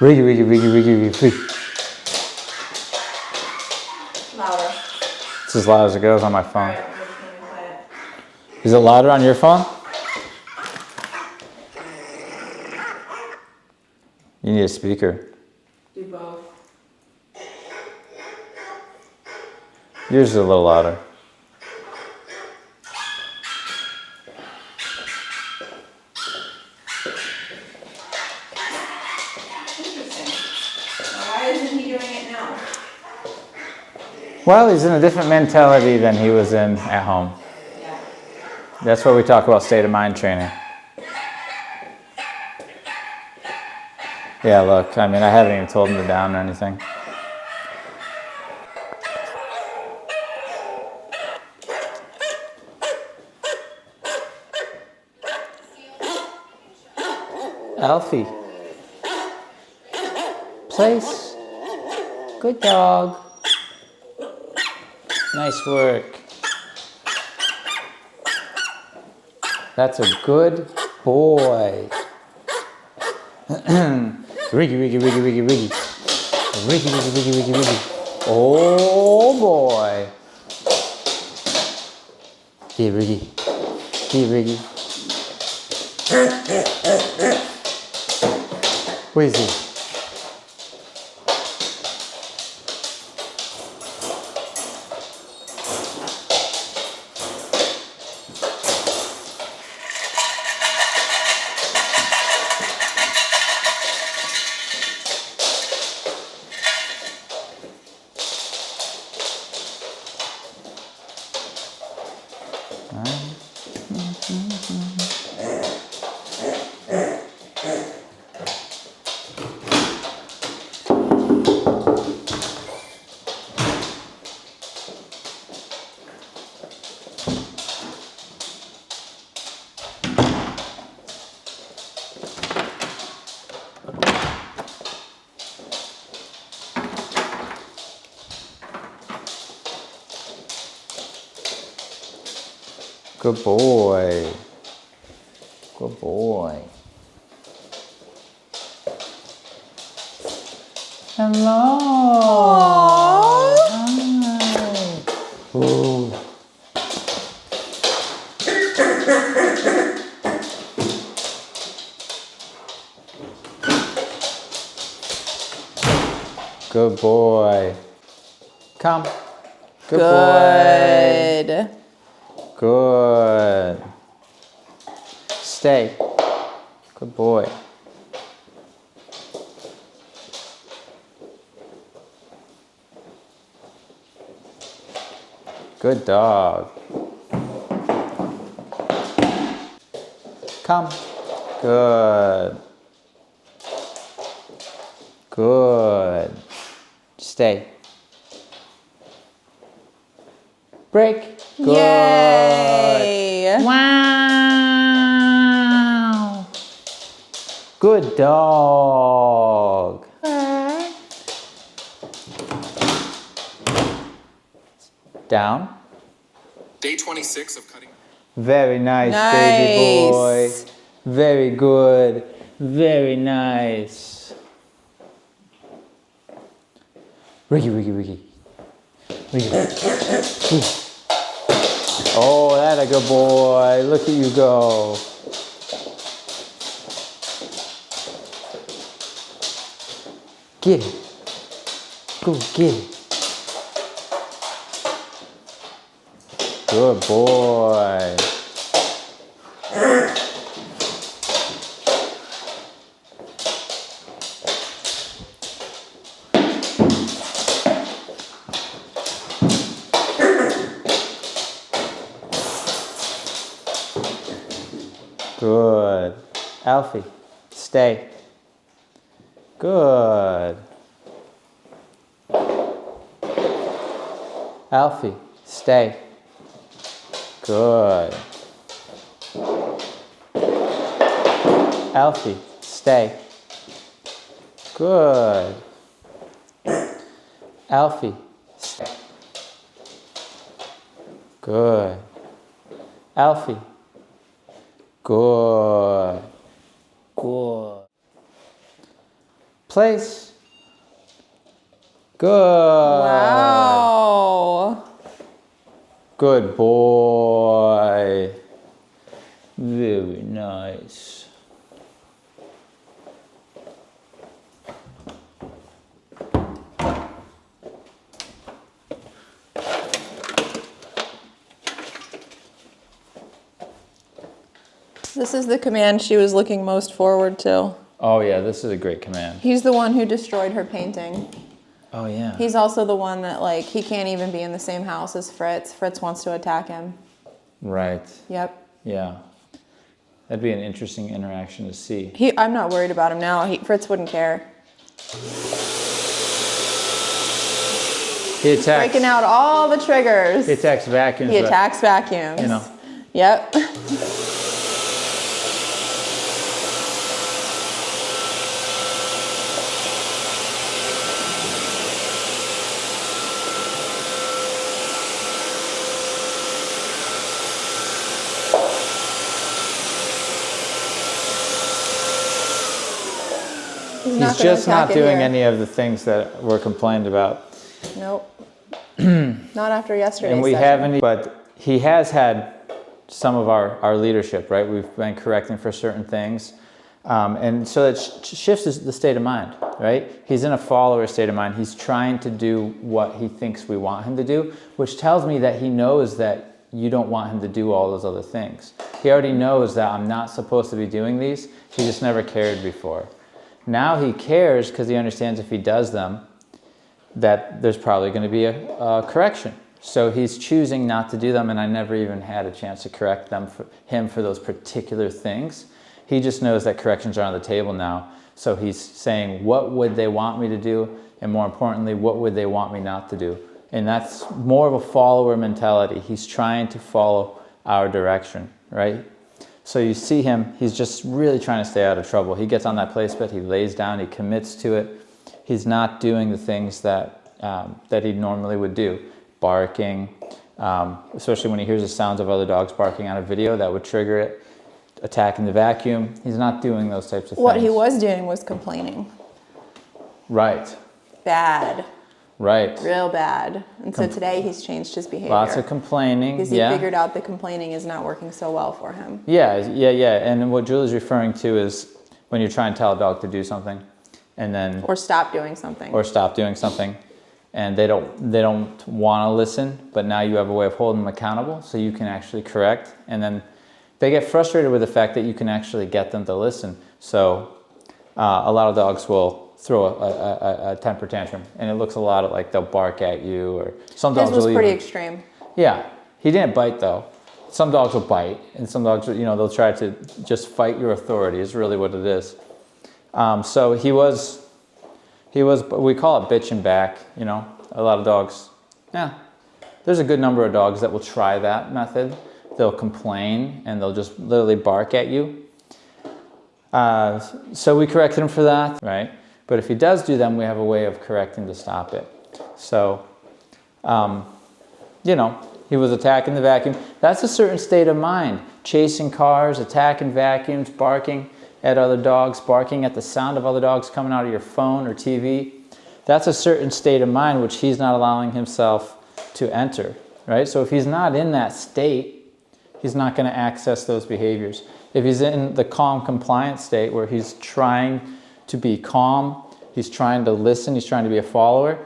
Riggy, riggy, riggy, riggy, riggy. Louder. It's as loud as it goes on my phone. Alright, let me play it. Is it louder on your phone? You need a speaker. Do both. Yours is a little louder. Interesting. Now, why isn't he doing it now? Well, he's in a different mentality than he was in at home. Yeah. That's where we talk about state of mind training. Yeah, look, I mean, I haven't even told him to down or anything. Alfie. Place. Good dog. Nice work. That's a good boy. Riggy, riggy, riggy, riggy, riggy. Riggy, riggy, riggy, riggy, riggy. Oh boy. Get Riggy. Get Riggy. Where is he? Good boy. Good boy. Hello. Hi. Ooh. Good boy. Come. Good boy. Good. Stay. Good boy. Good dog. Come. Good. Good. Stay. Break. Good. Yay. Wow. Good dog. Down. Day 26 of cutting. Very nice, baby boy. Very good. Very nice. Riggy, riggy, riggy. Riggy. Oh, that a good boy. Look at you go. Get it. Go get it. Good boy. Good. Alfie, stay. Good. Alfie, stay. Good. Alfie, stay. Good. Alfie, stay. Good. Alfie. Good. Good. place. Good. Wow. Good boy. Very nice. This is the command she was looking most forward to. Oh yeah, this is a great command. He's the one who destroyed her painting. Oh yeah. He's also the one that, like, he can't even be in the same house as Fritz. Fritz wants to attack him. Right. Yep. Yeah. That'd be an interesting interaction to see. I'm not worried about him now. Fritz wouldn't care. He attacks. Breaking out all the triggers. He attacks vacuums. He attacks vacuums. You know. Yep. He's just not doing any of the things that were complained about. Nope. Not after yesterday's And we session. haven't, but he has had some of our leadership, right? We've been correcting for certain things. And so that shifts the state of mind, right? He's in a follower state of mind. He's trying to do what he thinks we want him to do, which tells me that he knows that you don't want him to do all those other things. He already knows that I'm not supposed to be doing these. He just never cared before. Now he cares because he understands if he does them, that there's probably going to be a correction. So he's choosing not to do them, and I never even had a chance to correct him for those particular things. He just knows that corrections are on the table now. So he's saying, what would they want me to do? And more importantly, what would they want me not to do? And that's more of a follower mentality. He's trying to follow our direction, right? So you see him, he's just really trying to stay out of trouble. He gets on that place bed, he lays down, he commits to it. He's not doing the things that he normally would do. Barking, especially when he hears the sounds of other dogs barking on a video, that would trigger it. Attacking the vacuum, he's not doing those types of things. What he was doing was complaining. Right. Bad. Right. Real bad. And so today he's changed his behavior. Lots of complaining. Because he figured out that complaining is not working so well for him. Yeah. And what Julie's referring to is when you try and tell a dog to do something, and then or stop doing something. And they don't want to listen, but now you have a way of holding them accountable, so you can actually correct. And then they get frustrated with the fact that you can actually get them to listen. So a lot of dogs will throw a temper tantrum, and it looks a lot like they'll bark at you, or some dogs will. His was pretty extreme. Yeah, he didn't bite though. Some dogs will bite, and some dogs, they'll try to just fight your authority. Is really what it is. So he was. We call it bitching back. A lot of dogs. Yeah, there's a good number of dogs that will try that method. They'll complain and they'll just literally bark at you. So we corrected him for that, right? But if he does do them, we have a way of correcting to stop it. So, he was attacking the vacuum. That's a certain state of mind. Chasing cars, attacking vacuums, barking at other dogs, barking at the sound of other dogs coming out of your phone or TV. That's a certain state of mind which he's not allowing himself to enter, right? So if he's not in that state, he's not going to access those behaviors. If he's in the calm, compliant state where he's trying to be calm, he's trying to listen, he's trying to be a follower,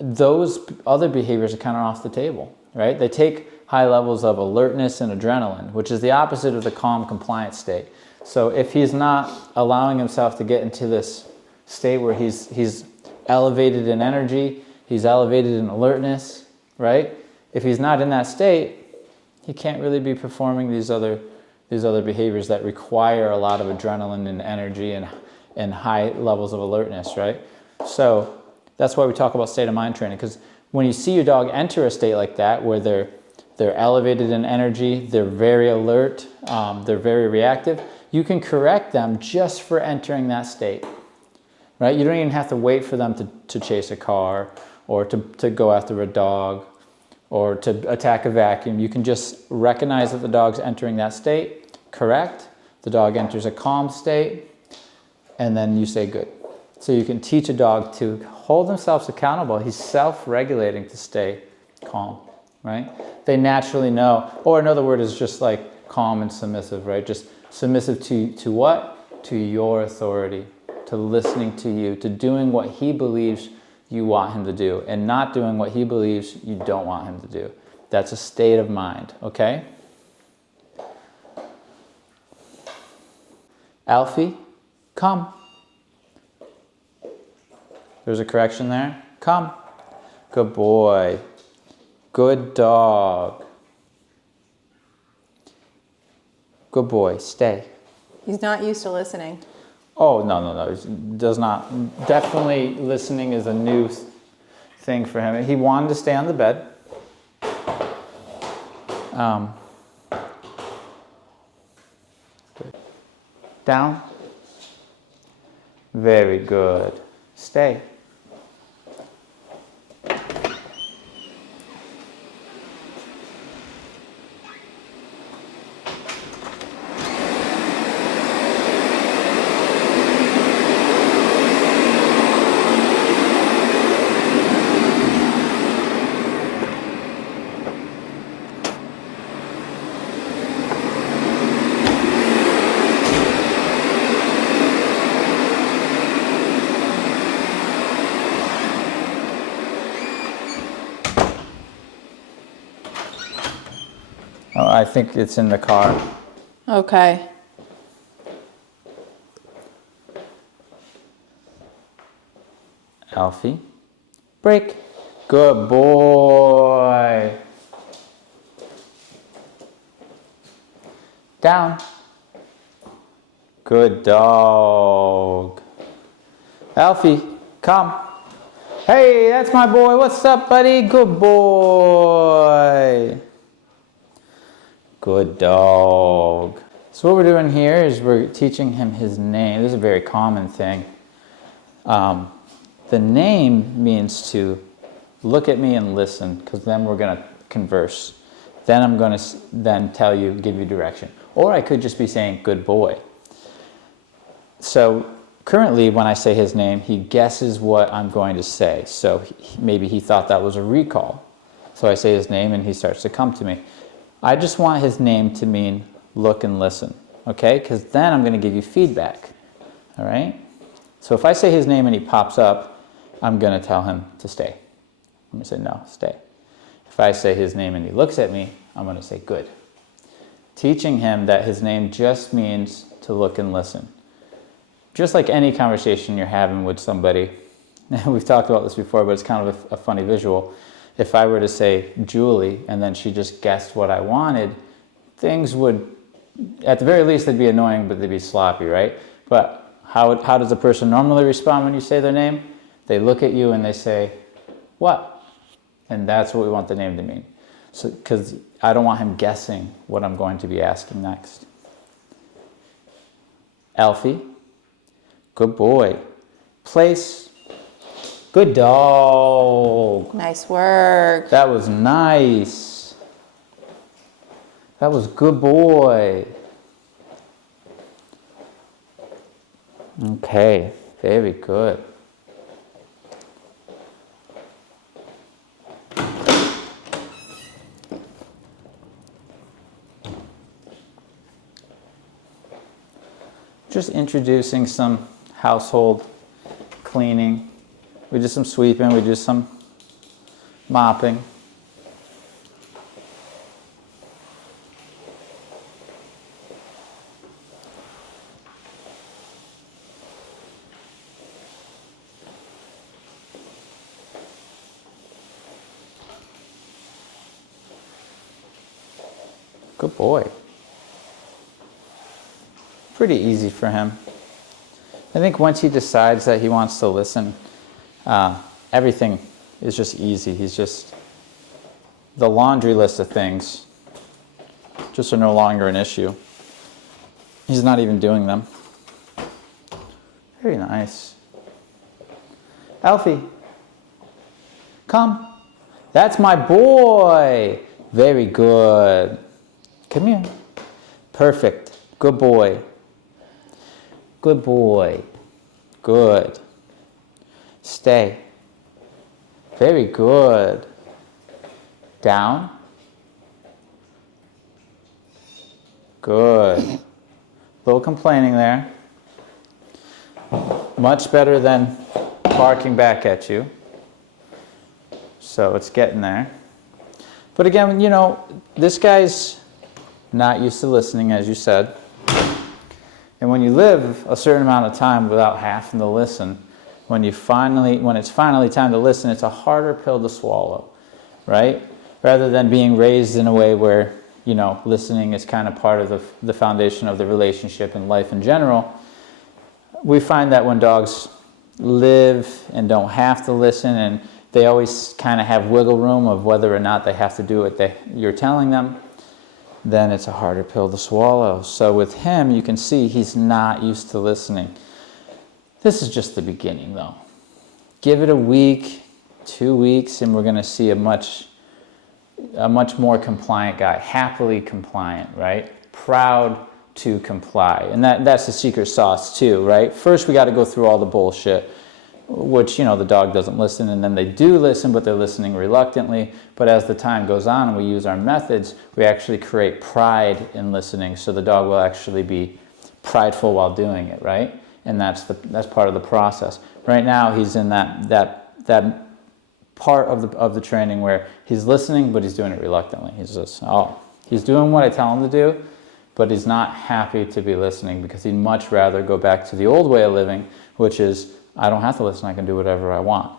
those other behaviors are kind of off the table, right? They take high levels of alertness and adrenaline, which is the opposite of the calm, compliant state. So if he's not allowing himself to get into this state where he's elevated in energy, he's elevated in alertness, right? If he's not in that state, he can't really be performing these other behaviors that require a lot of adrenaline and energy and high levels of alertness, right? So that's why we talk about state of mind training, because when you see your dog enter a state like that where they're elevated in energy, they're very alert, they're very reactive, you can correct them just for entering that state, right? You don't even have to wait for them to chase a car or to go after a dog or to attack a vacuum. You can just recognize that the dog's entering that state, correct, the dog enters a calm state, and then you say good. So you can teach a dog to hold themselves accountable. He's self-regulating to stay calm, right? They naturally know, or another word is just like calm and submissive, right? Just submissive to what? To your authority, to listening to you, to doing what he believes you want him to do, and not doing what he believes you don't want him to do. That's a state of mind, okay? Alfie, come. There's a correction there. Come. Good boy. Good dog. Good boy. Stay. He's not used to listening. Oh, no. It does not. Definitely listening is a new thing for him. He wanted to stay on the bed. Down. Very good. Stay. Oh, I think it's in the car. Okay. Alfie. Break. Good boy. Down. Good dog. Alfie, come. Hey, that's my boy. What's up, buddy? Good boy. Good dog. So what we're doing here is we're teaching him his name. This is a very common thing. The name means to look at me and listen, because then we're going to converse. Then I'm going to then tell you, give you direction. Or I could just be saying, good boy. So currently when I say his name, he guesses what I'm going to say. So maybe he thought that was a recall. So I say his name and he starts to come to me. I just want his name to mean look and listen, okay? Because then I'm going to give you feedback, all right? So if I say his name and he pops up, I'm going to tell him to stay. I'm going to say, no, stay. If I say his name and he looks at me, I'm going to say, good. Teaching him that his name just means to look and listen. Just like any conversation you're having with somebody, we've talked about this before, but it's kind of a funny visual. If I were to say Julie and then she just guessed what I wanted, things would, at the very least, they'd be annoying, but they'd be sloppy, right? But how does a person normally respond when you say their name? They look at you and they say, what? And that's what we want the name to mean. So, because I don't want him guessing what I'm going to be asking next. Alfie, good boy. Place. Good dog. Nice work. That was nice. That was good boy. Okay, very good. Just introducing some household cleaning. We do some sweeping, we do some mopping. Good boy. Pretty easy for him. I think once he decides that he wants to listen, everything is just easy. He's just, the laundry list of things just are no longer an issue. He's not even doing them. Very nice. Alfie, come. That's my boy. Very good. Come here. Perfect. Good boy. Good boy. Good. Stay. Very good. Down. Good. Little complaining there. Much better than barking back at you. So it's getting there. But again, you know, this guy's not used to listening, as you said. And when you live a certain amount of time without having to listen, when it's finally time to listen, it's a harder pill to swallow, right? Rather than being raised in a way where, you know, listening is kind of part of the foundation of the relationship and life in general. We find that when dogs live and don't have to listen, and they always kind of have wiggle room of whether or not they have to do what you're telling them, then it's a harder pill to swallow. So with him, you can see he's not used to listening. This is just the beginning, though. Give it a week, 2 weeks, and we're going to see a much more compliant guy, happily compliant, right? Proud to comply. And that's the secret sauce too, right? First we got to go through all the bullshit, which, you know, the dog doesn't listen, and then they do listen, but they're listening reluctantly. But as the time goes on and we use our methods, we actually create pride in listening, so the dog will actually be prideful while doing it, right? And that's part of the process. Right now he's in that part of the training where he's listening, but he's doing it reluctantly. He's just, he's doing what I tell him to do, but he's not happy to be listening because he'd much rather go back to the old way of living, which is, I don't have to listen, I can do whatever I want.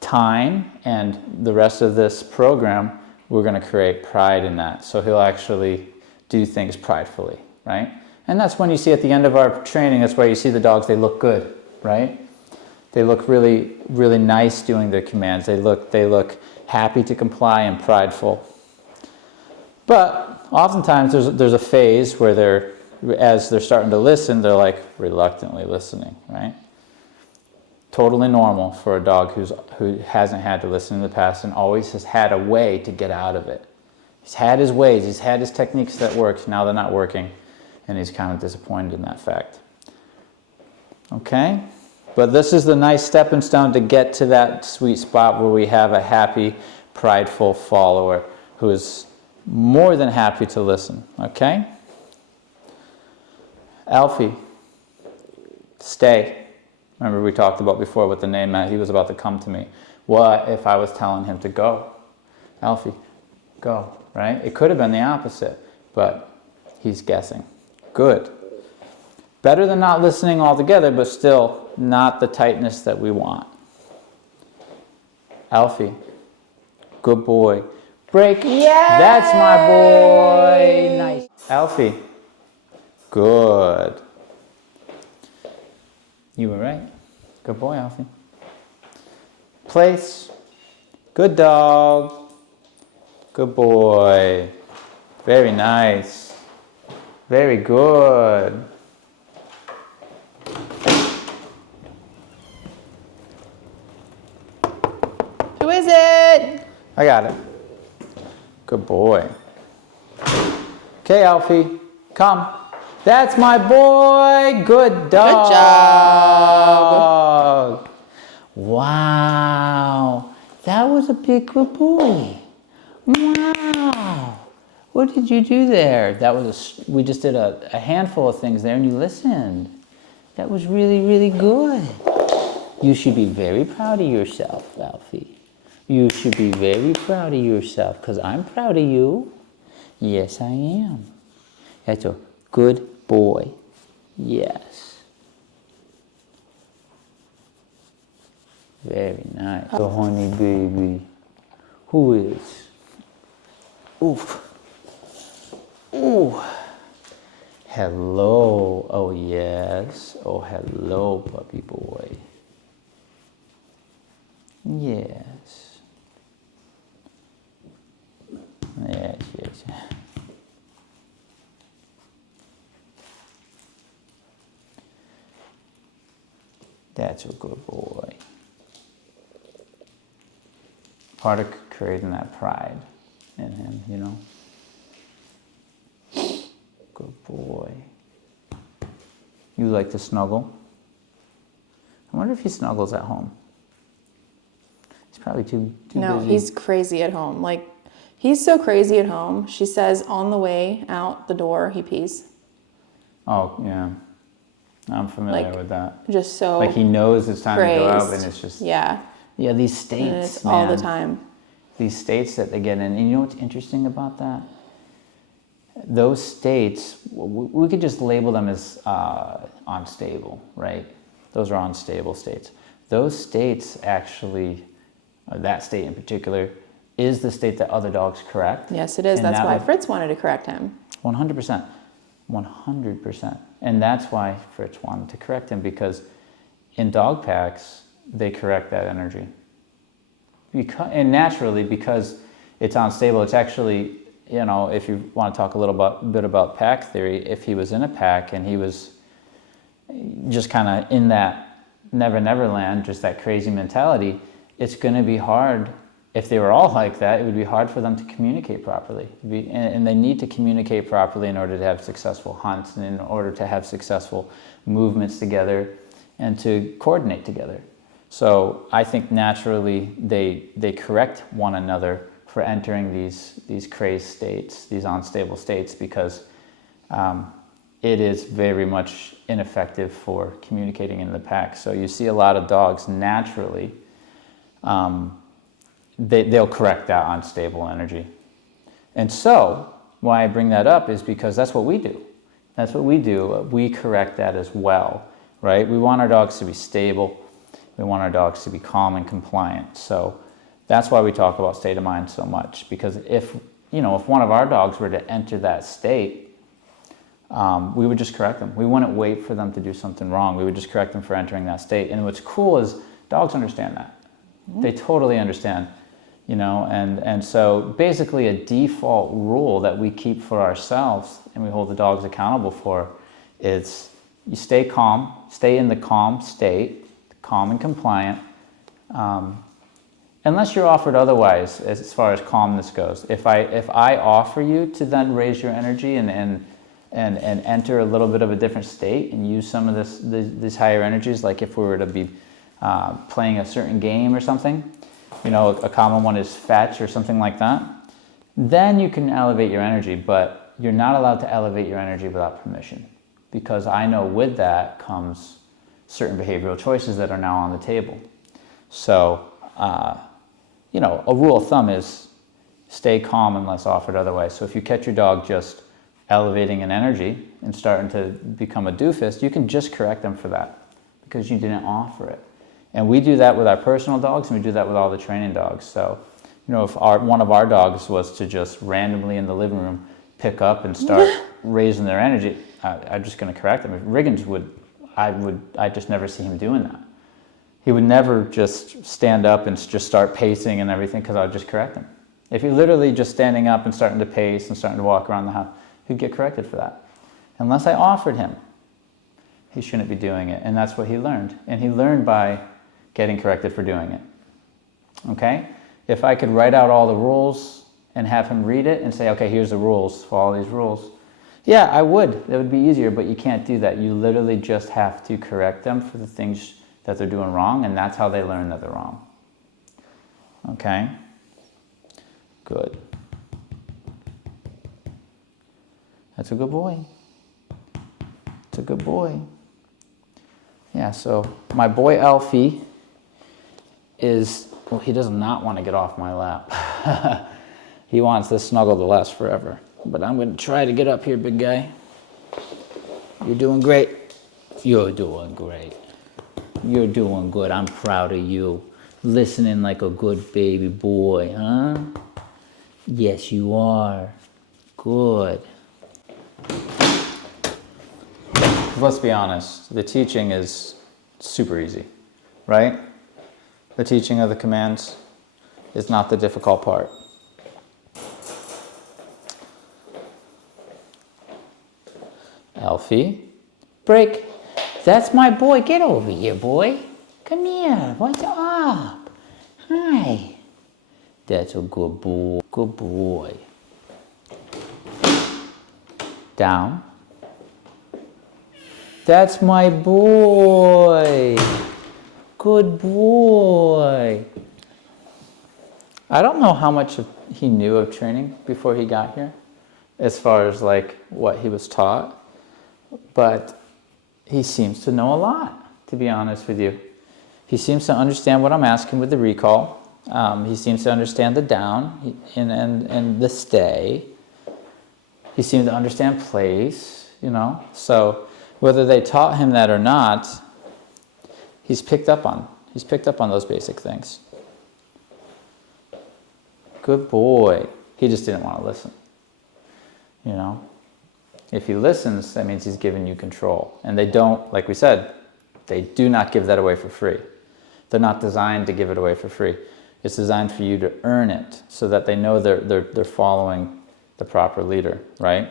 Time and the rest of this program, we're going to create pride in that. So he'll actually do things pridefully, right? And that's when you see at the end of our training, that's why you see the dogs, they look good, right? They look really, really nice doing their commands. They look happy to comply and prideful. But oftentimes there's a phase where as they're starting to listen, they're like reluctantly listening, right? Totally normal for a dog who hasn't had to listen in the past and always has had a way to get out of it. He's had his ways, he's had his techniques that worked, now they're not working, and he's kind of disappointed in that fact. Okay? But this is the nice stepping stone to get to that sweet spot where we have a happy, prideful follower who is more than happy to listen. Okay? Alfie, stay. Remember we talked about before what the name meant. He was about to come to me. What if I was telling him to go? Alfie, go, right? It could have been the opposite, but he's guessing. Good. Better than not listening altogether, but still not the tightness that we want. Alfie, good boy. Break. Yeah, that's my boy. Nice. Alfie, good. You were right. Good boy, Alfie. Place. Good dog. Good boy. Very nice. Very good. Who is it? I got it. Good boy. Okay, Alfie, come. That's my boy. Good dog. Good job. Wow. That was a big good boy. Wow. What did you do there? We just did a handful of things there and you listened. That was really, really good. You should be very proud of yourself, Alfie. You should be very proud of yourself because I'm proud of you. Yes, I am. That's a good boy. Yes. Very nice. The honey baby. Who is? Oof. Ooh. Hello. Oh, yes. Oh, hello, puppy boy. Yes. Yes, yes. That's a good boy. Part of creating that pride in him, you know. Good boy. You like to snuggle? I wonder if he snuggles at home. He's probably too No, busy. he's crazy at home. Like, he's so crazy at home. She says on the way out the door, he pees. Oh, yeah. I'm familiar Like, with that. Just so Like he knows it's time to go out, crazed. and it's just... Yeah, Yeah, these states, and it's man. all the time. These states that they get in. And you know what's interesting about that? Those states, we could just label them as unstable, right? Those are unstable states. Those states actually, that state in particular, is the state that other dogs correct. Yes, it is. And That's that why would- Fritz wanted to correct him. 100%. 100%. And that's why Fritz wanted to correct him, because in dog packs, they correct that energy. And naturally, because it's unstable, it's actually, you know, if you want to talk a little bit about pack theory, if he was in a pack and he was just kind of in that never land, just that crazy mentality, it's going to be hard. If they were all like that, it would be hard for them to communicate properly. And they need to communicate properly in order to have successful hunts and in order to have successful movements together and to coordinate together. So I think naturally they correct one another for entering these crazed states, these unstable states, because it is very much ineffective for communicating in the pack. So you see a lot of dogs naturally, they'll correct that unstable energy. And so why I bring that up is because that's what we do. That's what we do. We correct that as well, right? We want our dogs to be stable. We want our dogs to be calm and compliant. So that's why we talk about state of mind so much, because if one of our dogs were to enter that state, we would just correct them. We wouldn't wait for them to do something wrong. We would just correct them for entering that state. And what's cool is dogs understand that. They totally understand, and so basically a default rule that we keep for ourselves and we hold the dogs accountable for is you stay calm, stay in the calm state, calm and compliant, unless you're offered otherwise as far as calmness goes. If I offer you to then raise your energy and enter a little bit of a different state and use some of these higher energies, like if we were to be playing a certain game or something, a common one is fetch or something like that, then you can elevate your energy, but you're not allowed to elevate your energy without permission, because I know with that comes certain behavioral choices that are now on the table. So, a rule of thumb is stay calm unless offered otherwise. So if you catch your dog just elevating an energy and starting to become a doofus, you can just correct them for that because you didn't offer it. And we do that with our personal dogs, and we do that with all the training dogs. So, if one of our dogs was to just randomly in the living room pick up and start raising their energy, I'm just going to correct them. If Riggins I just never see him doing that. He would never just stand up and just start pacing and everything, because I would just correct him. If he literally just standing up and starting to pace and starting to walk around the house, he'd get corrected for that. Unless I offered him, he shouldn't be doing it. And that's what he learned. And he learned by getting corrected for doing it. Okay? If I could write out all the rules and have him read it and say, okay, here's the rules for all these rules, yeah, I would. That would be easier, but you can't do that. You literally just have to correct them for the things that they're doing wrong, and that's how they learn that they're wrong. Okay? Good. That's a good boy. It's a good boy. Yeah, so my boy Alfie he does not want to get off my lap. He wants this snuggle to last forever. But I'm going to try to get up here, big guy. You're doing great. You're doing great. You're doing good. I'm proud of you. Listening like a good baby boy, huh? Yes, you are. Good. Let's be honest. The teaching is super easy, right? The teaching of the commands is not the difficult part. Alfie, break. That's my boy. Get over here, boy. Come here. What's up? Hi. That's a good boy. Good boy. Down. That's my boy. good boy. I don't know how much he knew of training before he got here, as far as like what he was taught, but he seems to know a lot, to be honest with you. He seems to understand what I'm asking with the recall. He seems to understand the down and the stay. He seemed to understand place, you know. So whether they taught him that or not, he's picked up on those basic things. Good boy. He just didn't want to listen. You know, if he listens, that means he's giving you control. And they don't, like we said, they do not give that away for free. They're not designed to give it away for free. It's designed for you to earn it so that they know they're following the proper leader, right?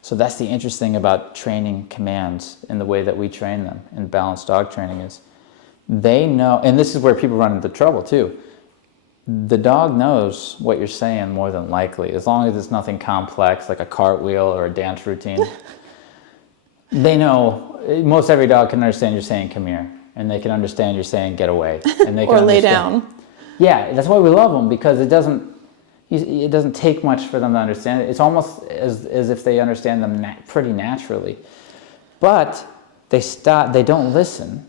So that's the interesting about training commands in the way that we train them in balanced dog training is they know, and this is where people run into trouble too. The dog knows what you're saying more than likely, as long as it's nothing complex like a cartwheel or a dance routine. They know, most every dog can understand you're saying come here, and they can understand you're saying get away, and they can Or lay understand. down. Yeah, that's why we love them, because it doesn't take much for them to understand it. It's almost as if they understand them pretty naturally. But they don't listen.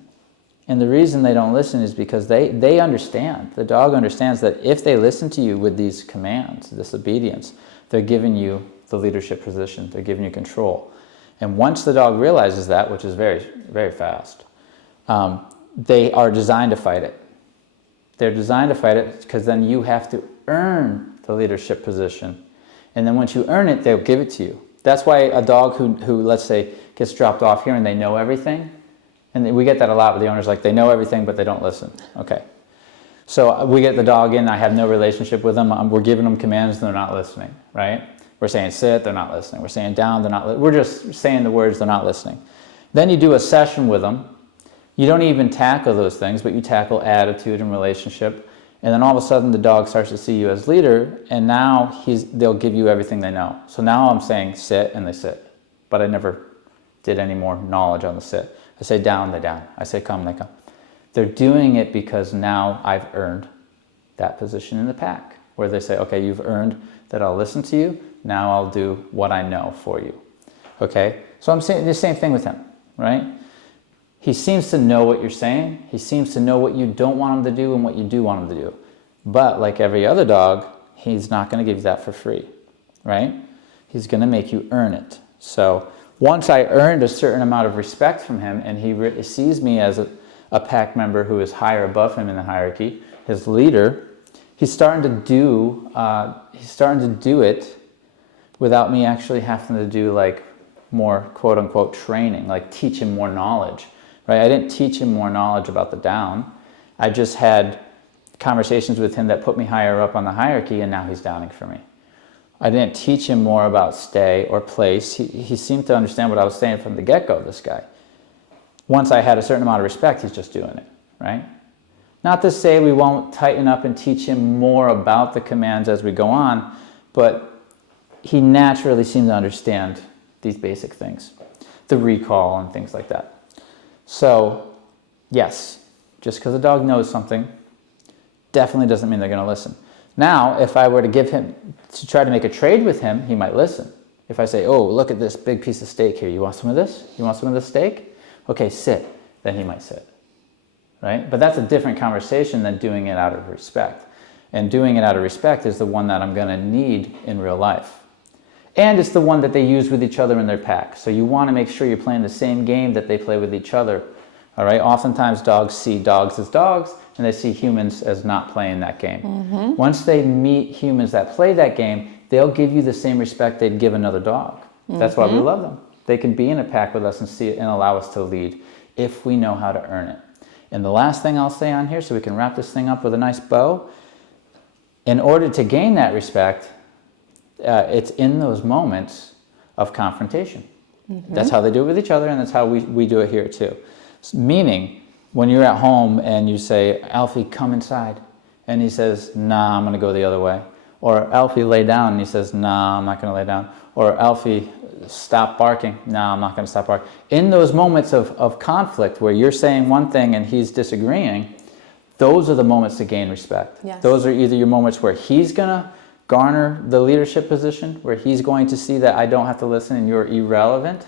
And the reason they don't listen is because they understand. The dog understands that if they listen to you with these commands, this obedience, they're giving you the leadership position. They're giving you control. And once the dog realizes that, which is very, very fast, they are designed to fight it. They're designed to fight it because then you have to earn the leadership position. And then once you earn it, they'll give it to you. That's why a dog who let's say, gets dropped off here and they know everything, and we get that a lot with the owners, like they know everything, but they don't listen. Okay. So we get the dog in, I have no relationship with them, we're giving them commands, and they're not listening, right? We're saying sit, they're not listening. We're saying down, they're not we're just saying the words, they're not listening. Then you do a session with them. You don't even tackle those things, but you tackle attitude and relationship. And then all of a sudden the dog starts to see you as leader, and now they'll give you everything they know. So now I'm saying sit, and they sit. But I never did any more knowledge on the sit. I say down, they down. I say come, they come. They're doing it because now I've earned that position in the pack, where they say, okay, you've earned that I'll listen to you. Now I'll do what I know for you. Okay? So I'm saying the same thing with him, right? He seems to know what you're saying. He seems to know what you don't want him to do and what you do want him to do. But like every other dog, he's not going to give you that for free, right? He's going to make you earn it. So once I earned a certain amount of respect from him, and he sees me as a pack member who is higher above him in the hierarchy, his leader, he's starting to do it without me actually having to do like more quote unquote training, like teach him more knowledge, right? I didn't teach him more knowledge about the down. I just had conversations with him that put me higher up on the hierarchy, and now he's downing for me. I didn't teach him more about stay or place. He seemed to understand what I was saying from the get-go, this guy. Once I had a certain amount of respect, he's just doing it, right? Not to say we won't tighten up and teach him more about the commands as we go on, but he naturally seemed to understand these basic things, the recall and things like that. So, yes, just because a dog knows something definitely doesn't mean they're going to listen. Now, if I were to try to make a trade with him, he might listen. If I say, oh, look at this big piece of steak here. You want some of this? You want some of this steak? Okay, sit. Then he might sit, right? But that's a different conversation than doing it out of respect. And doing it out of respect is the one that I'm going to need in real life. And it's the one that they use with each other in their pack. So you want to make sure you're playing the same game that they play with each other. All right? Oftentimes dogs see dogs as dogs, and they see humans as not playing that game. Mm-hmm. Once they meet humans that play that game, they'll give you the same respect they'd give another dog. Mm-hmm. That's why we love them. They can be in a pack with us and see it and allow us to lead if we know how to earn it. And the last thing I'll say on here, so we can wrap this thing up with a nice bow, in order to gain that respect, it's in those moments of confrontation. Mm-hmm. That's how they do it with each other, and that's how we do it here too. Meaning, when you're at home and you say, Alfie, come inside, and he says, nah, I'm going to go the other way. Or Alfie, lay down, and he says, nah, I'm not going to lay down. Or Alfie, stop barking. Nah, I'm not going to stop barking. In those moments of conflict where you're saying one thing and he's disagreeing, Those are the moments to gain respect. Yes. Those are either your moments where he's going to garner the leadership position, where he's going to see that I don't have to listen and you're irrelevant,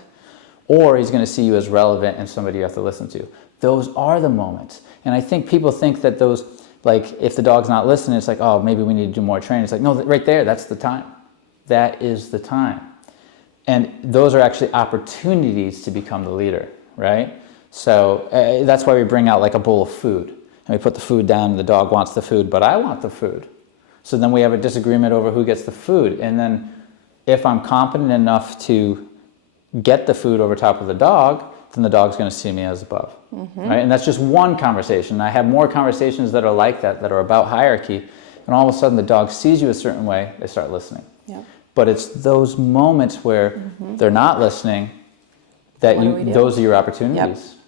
or he's going to see you as relevant and somebody you have to listen to. Those are the moments. And I think people think that those, like if the dog's not listening, it's like, oh, maybe we need to do more training. It's like, no, right there, that's the time. That is the time. And those are actually opportunities to become the leader, right? So that's why we bring out like a bowl of food. And we put the food down and the dog wants the food, but I want the food. So then we have a disagreement over who gets the food. And then if I'm competent enough to get the food over top of the dog, then the dog's going to see me as above. Right? And that's just one conversation. I have more conversations that are like that are about hierarchy. And all of a sudden the dog sees you a certain way, they start listening. Yep. But it's those moments where they're not listening that What do we do? those are your opportunities. Yep.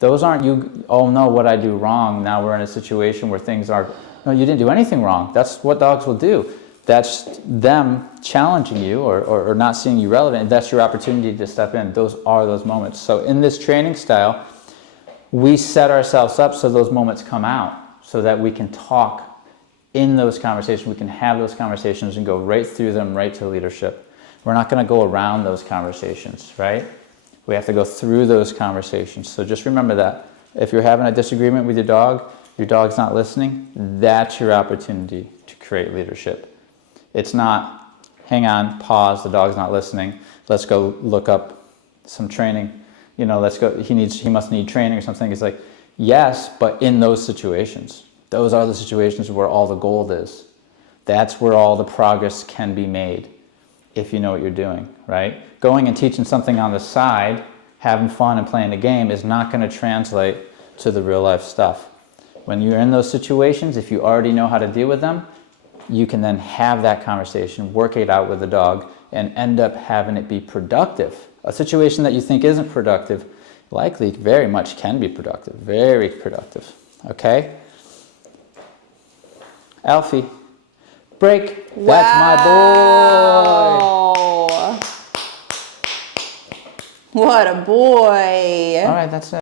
Those aren't you, oh no, what I do wrong. Now we're in a situation where things are, no, you didn't do anything wrong. That's what dogs will do. That's them challenging you or not seeing you relevant. That's your opportunity to step in. Those are those moments. So in this training style, we set ourselves up so those moments come out so that we can talk in those conversations. We can have those conversations and go right through them, right to leadership. We're not going to go around those conversations, right? We have to go through those conversations. So just remember that. If you're having a disagreement with your dog's not listening, that's your opportunity to create leadership. It's not, hang on, pause, the dog's not listening, let's go look up some training. You know, let's go, he must need training or something. It's like, yes, but in those situations. Those are the situations where all the gold is. That's where all the progress can be made if you know what you're doing, right? Going and teaching something on the side, having fun and playing the game is not going to translate to the real life stuff. When you're in those situations, if you already know how to deal with them, you can then have that conversation, work it out with the dog, and end up having it be productive. A situation that you think isn't productive, likely very much can be productive, very productive, okay? Alfie, break. That's my boy. What a boy. All right, that's it.